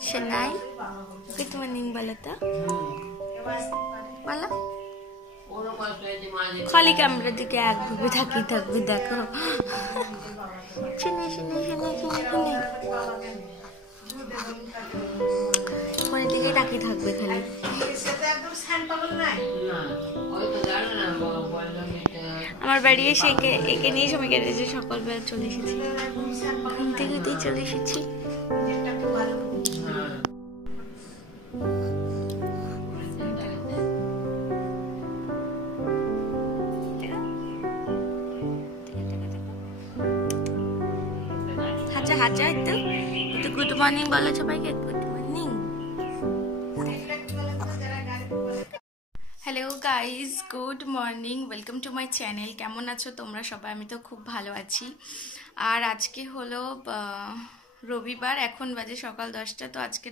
Shanai, good morning, Balata. Bala? खाली camera दिखे आग भी थकी थक भी देखो चिने चिने चिने चिने चिने कोई दिखे थकी थक भी खाली আমার বাড়ি এসে একে নিয়ে সময় কেটেছে সকালবেলা চলে এসেছি ঘুম থেকে চলে এসেছি হাজা একটু গুড মর্নিং বলো সবাইকে good morning hello guys good morning welcome to my channel কেমন আছো তোমরা সবাই আমি তো খুব ভালো আছি আর আজকে হলো রবিবার এখন বাজে সকাল 10টা তো আজকে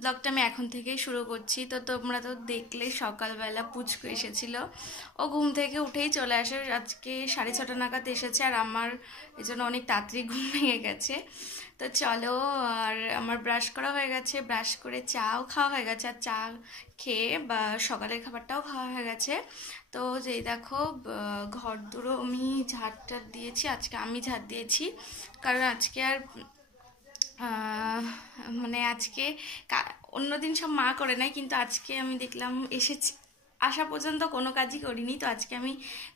ব্লগটা আমি এখন থেকেই শুরু করছি তো তোমরা তো দেখলে সকালবেলা পুচকু এসেছিল ও ঘুম থেকে উঠেই চলে আসে আজকে 6:30 নাগাদ এসেছে আর আমার এজন্য অনেক তাড়াতাড়ি ঘুম ভেঙে গেছে তো চলো আর আমার ব্রাশ করা হয়ে গেছে ব্রাশ করে চাও খাওয়া হয়ে গেছে আর চা খেয়ে বা সকালের খাবারটাও খাওয়া হয়ে গেছে তো যেই দেখো ঘর দুটো আমি ঝাড় দিয়েছি আজকে আমি ঝাড় দিয়েছি কারণ আজকে আর মানে আজকে অন্যদিন সব মা করে নাই কিন্তু আজকে আমি দেখলাম এসেছি আসা পর্যন্ত কোনো কাজই করিনি তো আজকে আমি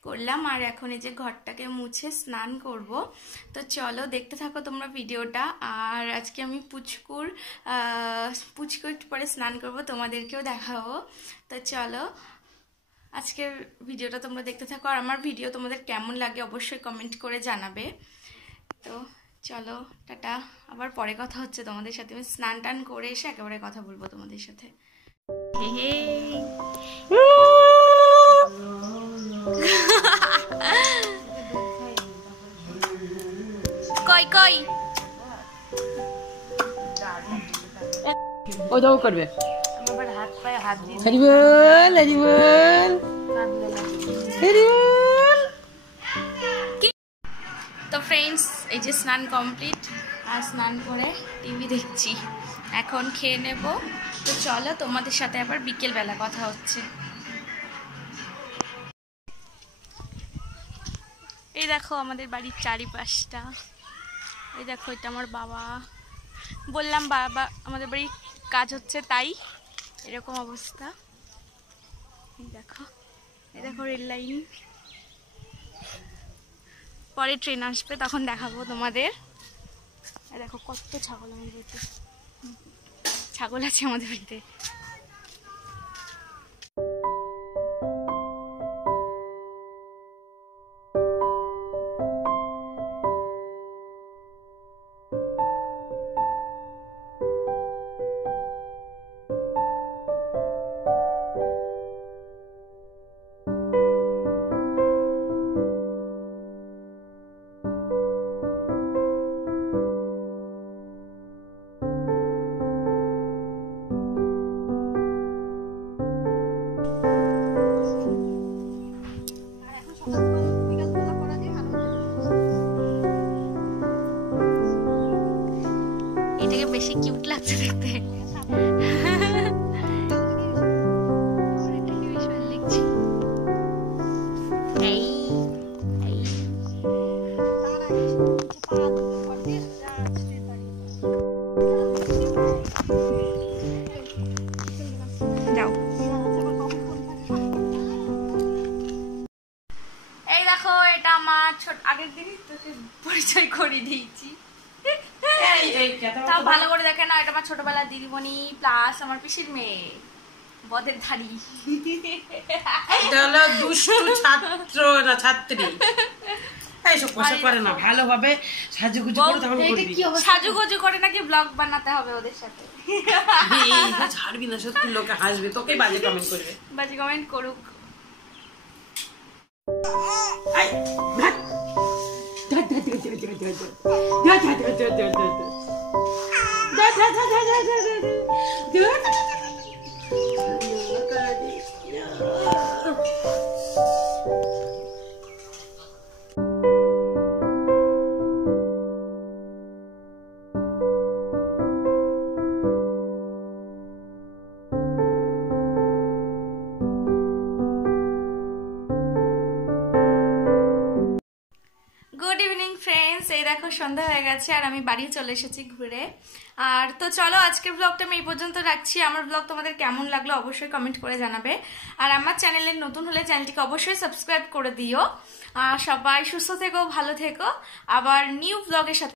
করলাম আর এখন এই যে ঘরটাকে মুছে স্নান করব তো চলো দেখতে থাকো তোমরা ভিডিওটা আর আজকে আমি পুচকু একটু পরে স্নান করব তোমাদেরকেও দেখাবো তো চলো আজকের ভিডিওটা তোমরা দেখতে থাকো আর আমার ভিডিও তোমাদের কেমন লাগে অবশ্যই কমেন্ট করে জানাবে তো চলো টাটা আবার পরে কথা হচ্ছে তোমাদের সাথে আমি স্নান টান করে এসে একেবারে কথা বলবো তোমাদের সাথে কই কই ও দাও করবে আমার হাত পায়ে হাত দিয়ে হরিবল হরিবল হরিবল তো ফ্রেন্ডস এই যে স্নান কমপ্লিট আর স্নান করে টিভি দেখছি এখন খেয়ে নেব তো চলো তোমাদের সাথে আবার বিকেল বেলা কথা হচ্ছে এই দেখো আমাদের বাড়ির চারিপাশটা এই দেখো এটা আমার বাবা বললাম বাবা আমাদের বাড়ির কাজ হচ্ছে তাই এরকম অবস্থা এই দেখো রেল লাইন পরে ট্রেন আসবে তখন দেখাবো তোমাদের দেখো কত ছাগল আমাদের বাড়িতে ছাগল আছে আমাদের বাড়িতে বেশি কিউট লাগছে দেখতে এই দেখো এটা আমার ছোট আগের দিনই তোকে পরিচয় করে দিয়েছি তাও ভালো করে দেখে না এটা আমার ছোটবেলার দিদিমণি প্লাস আমার পিসির মেয়ে বদের ধারি এটা হলো দুষ্টু ছাত্র না ছাত্রী এইসব কথা করে না ভালোভাবে সাজুগুজু করে তখন করবি সাজুগুজু করে নাকি ব্লগ বানাতে হবে ওদের সাথে এই ছাড়বি না সত্যি লোকে হাসবে তোকে বাজে কমেন্ট করবে বাজে কমেন্ট করুক আই ভাত এই দেখো সন্ধ্যা হয়ে গেছে আর আমি বাড়ি চলে এসেছি ঘুরে। আর তো চলো আজকের ব্লগটা আমি এই পর্যন্ত রাখছি। আমার ব্লগ তোমাদের কেমন লাগলো অবশ্যই কমেন্ট করে জানাবে। আর আমার চ্যানেলে নতুন হলে চ্যানেলটিকে অবশ্যই সাবস্ক্রাইব করে দিও। আর সবাই সুস্থ থেকো, ভালো থেকো, আবার নিউ ব্লগের সাথে